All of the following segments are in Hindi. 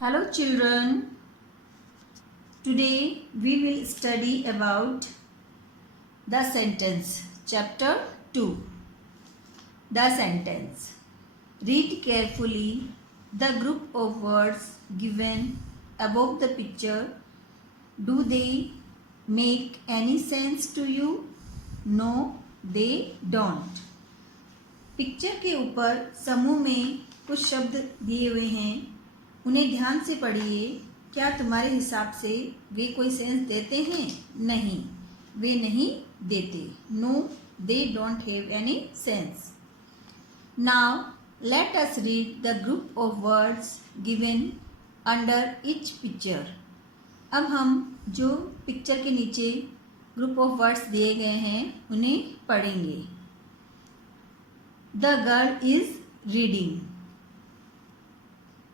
Hello children, today we will study about the sentence, chapter 2. The sentence. Read carefully the group of words given above the picture. Do they make any sense to you? No, they don't. Picture के ऊपर समूह में कुछ शब्द दिए हुए हैं, उन्हें ध्यान से पढ़िए। क्या तुम्हारे हिसाब से वे कोई सेंस देते हैं? नहीं, वे नहीं देते। No, they don't have any sense. Now let us read the group of words given under each picture. अब हम जो पिक्चर के नीचे ग्रुप ऑफ वर्ड्स दिए गए हैं उन्हें पढ़ेंगे। द गर्ल इज रीडिंग,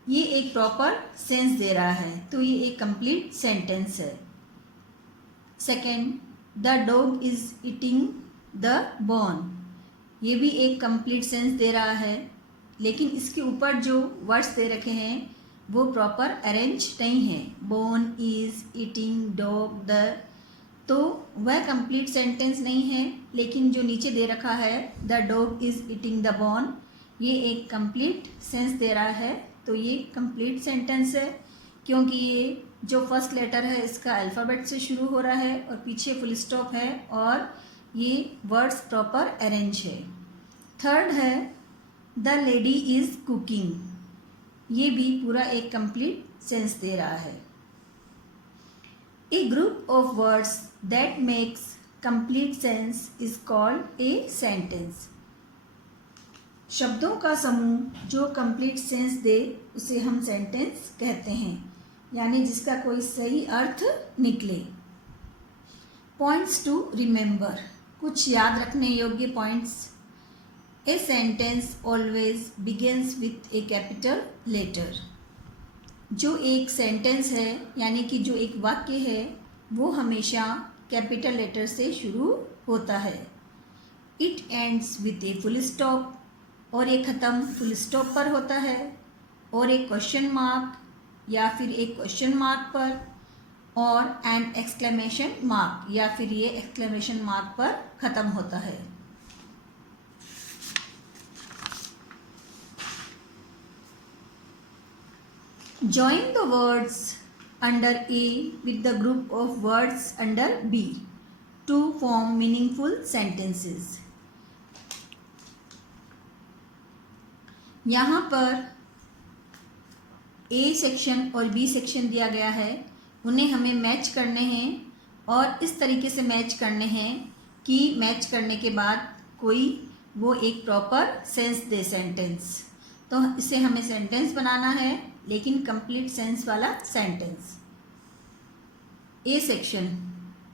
ये एक प्रॉपर सेंस दे रहा है, तो ये एक कंप्लीट सेंटेंस है। Second, the dog is eating the bone, ये भी एक कंप्लीट सेंस दे रहा है, लेकिन इसके ऊपर जो वर्ड्स दे रखे हैं वो प्रॉपर अरेंज नहीं है। Bone is eating dog the, तो वह कंप्लीट सेंटेंस नहीं है, लेकिन जो नीचे दे रखा है the dog is eating the bone, ये एक कंप्लीट सेंस दे रहा है, तो ये कंप्लीट सेंटेंस है, क्योंकि ये जो फर्स्ट लेटर है इसका अल्फ़ाबेट से शुरू हो रहा है और पीछे फुल स्टॉप है और ये वर्ड्स प्रॉपर अरेंज है। थर्ड है द लेडी इज़ कुकिंग, ये भी पूरा एक कंप्लीट सेंस दे रहा है। A group of words that makes complete sense is called a sentence. शब्दों का समूह जो कंप्लीट सेंस दे उसे हम सेंटेंस कहते हैं, यानी जिसका कोई सही अर्थ निकले। पॉइंट्स टू रिमेंबर, कुछ याद रखने योग्य points. A sentence always begins with a capital letter, जो एक सेंटेंस है यानी कि जो एक वाक्य है वो हमेशा कैपिटल लेटर से शुरू होता है। It ends with a full stop, और एक ख़त्म फुल स्टॉप पर होता है, और एक क्वेश्चन मार्क या फिर एक क्वेश्चन मार्क पर, और एन एक्सक्लेमेशन मार्क या फिर ये एक्सक्लेमेशन मार्क पर ख़त्म होता है। Join the words under A with the group of words under B to form meaningful sentences. यहाँ पर A सेक्शन और B सेक्शन दिया गया है, उन्हें हमें मैच करने हैं और इस तरीके से मैच करने हैं कि मैच करने के बाद कोई वो एक प्रॉपर सेंस दे सेंटेंस। तो इसे हमें सेंटेंस बनाना है, लेकिन कंप्लीट सेंस वाला सेंटेंस। ए सेक्शन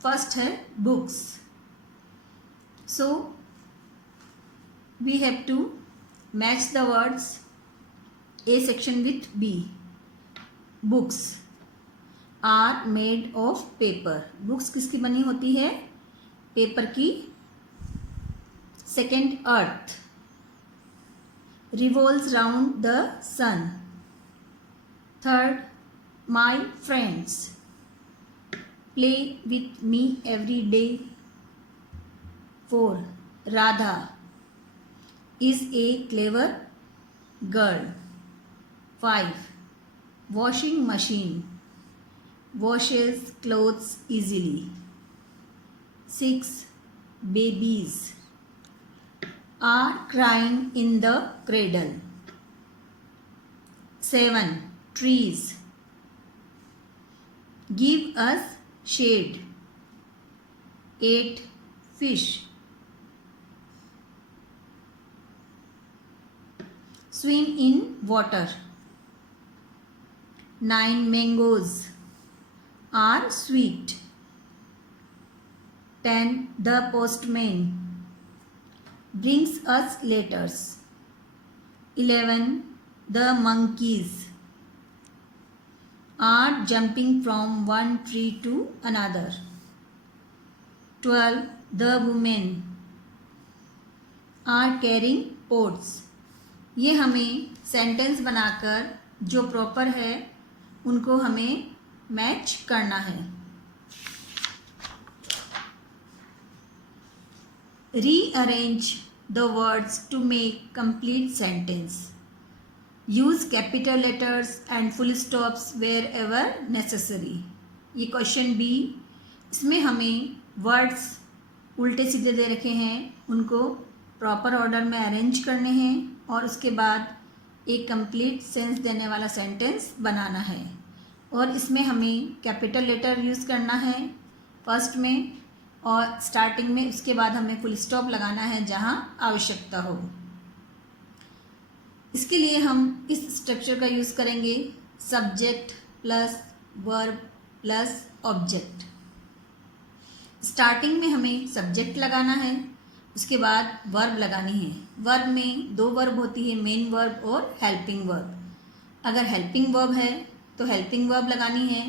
फर्स्ट है books, so we have to match the words A section with B. Books are made of paper, books किसकी बनी होती है? पेपर की। Second, earth revolves round the sun. Third, my friends play with me every day. 4, Radha is a clever girl. 5, washing machine washes clothes easily. 6, babies are crying in the cradle. 7, trees give us shade. 8, fish swim in water. 9, mangoes are sweet. 10, the postman brings us letters. 11, the monkeys are jumping from one tree to another. 12, the women are carrying pots. ये हमें सेंटेंस बनाकर जो प्रॉपर है उनको हमें मैच करना है। Rearrange the words to make complete sentence. Use capital letters and full stops wherever necessary. ये क्वेश्चन बी, इसमें हमें वर्ड्स उल्टे सीधे दे रखे हैं, उनको प्रॉपर ऑर्डर में अरेंज करने हैं और उसके बाद एक कंप्लीट सेंस देने वाला सेंटेंस बनाना है। और इसमें हमें कैपिटल लेटर यूज़ करना है फर्स्ट में और स्टार्टिंग में, उसके बाद हमें फुल स्टॉप लगाना है जहाँ आवश्यकता हो। इसके लिए हम इस स्ट्रक्चर का यूज़ करेंगे, subject plus verb plus object. Starting में हमें सब्जेक्ट लगाना है, उसके बाद वर्ब लगानी है। वर्ब में दो वर्ब होती है, मेन वर्ब और हेल्पिंग वर्ब। अगर हेल्पिंग वर्ब है तो हेल्पिंग वर्ब लगानी है,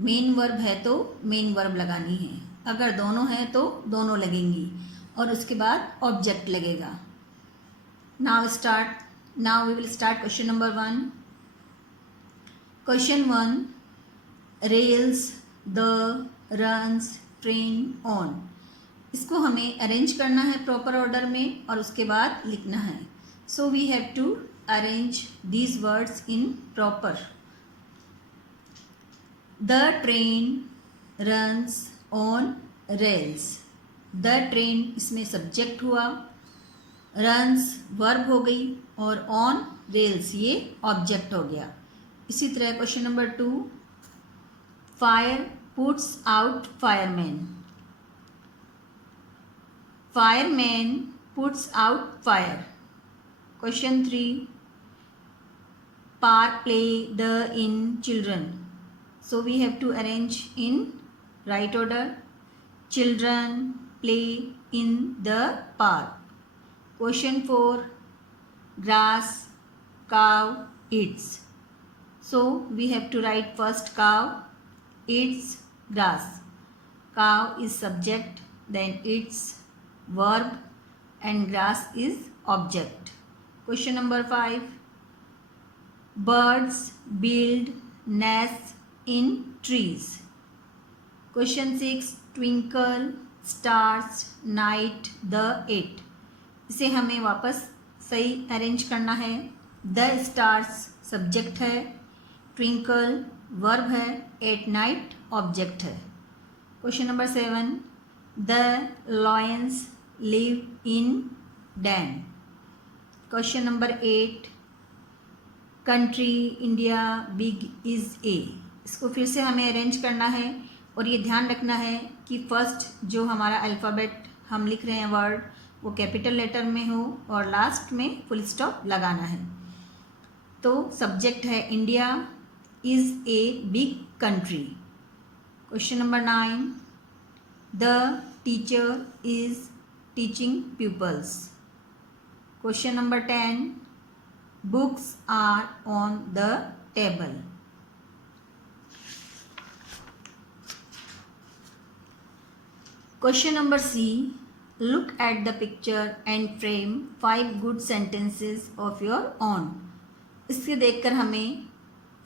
मेन वर्ब है तो मेन वर्ब लगानी है। अगर दोनों हैं तो दोनों लगेंगी और उसके बाद ऑब्जेक्ट लगेगा। Now we will start question number 1। Question 1, rails the runs train on. इसको हमें अरेंज करना है प्रॉपर ऑर्डर में और उसके बाद लिखना है। So we have to arrange these words in proper. The train runs on rails. The train इसमें सब्जेक्ट हुआ, रन्स वर्ब हो गई और ऑन रेल्स ये ऑब्जेक्ट हो गया। इसी तरह question number 2, fire puts out fireman। Fireman puts out fire। Question 3, park play the in children। So we have to arrange in right order। Children play in the park। Question 4, grass cow eats। So we have to write first cow eats grass। Cow is subject, then eats verb and grass is object। Question number 5, birds build nests in trees। Question 6, twinkle stars night the eight। इसे हमें वापस सही अरेंज करना है। द स्टार्स सब्जेक्ट है, ट्विंकल वर्ब है, एट नाइट ऑब्जेक्ट है। Question number 7, the lions live in Dan. Question number 8, country India big is a. इसको फिर से हमें अरेंज करना है और ये ध्यान रखना है कि फर्स्ट जो हमारा अल्फ़ाबेट हम लिख रहे हैं वर्ड वो कैपिटल लेटर में हो और लास्ट में फुल स्टॉप लगाना है। तो सब्जेक्ट है India, is a big country। Question number 9, the teacher is teaching pupils। Question number 10, books are on the table। Question number C, look at the picture and frame 5 good sentences of your own। इसके देखकर हमें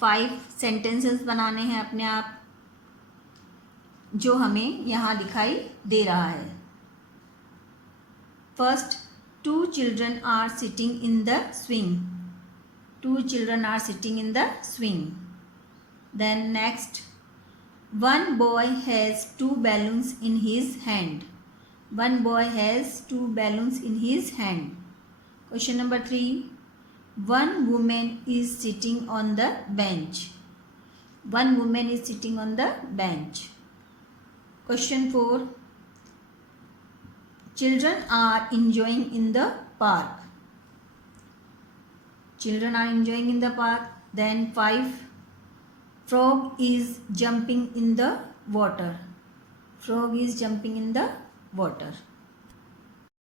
5 सेंटेंसेस बनाने हैं अपने आप, जो हमें यहाँ दिखाई दे रहा है। First, 2 children are sitting in the swing। 2 children are sitting in the swing। Then next, 1 boy has 2 balloons in his hand। 1 boy has 2 balloons in his hand। Question number 3, 1 woman is sitting on the bench। 1 woman is sitting on the bench। Question 4, children are enjoying in the park। Children are enjoying in the park। Then 5, frog is jumping in the water। Frog is jumping in the water।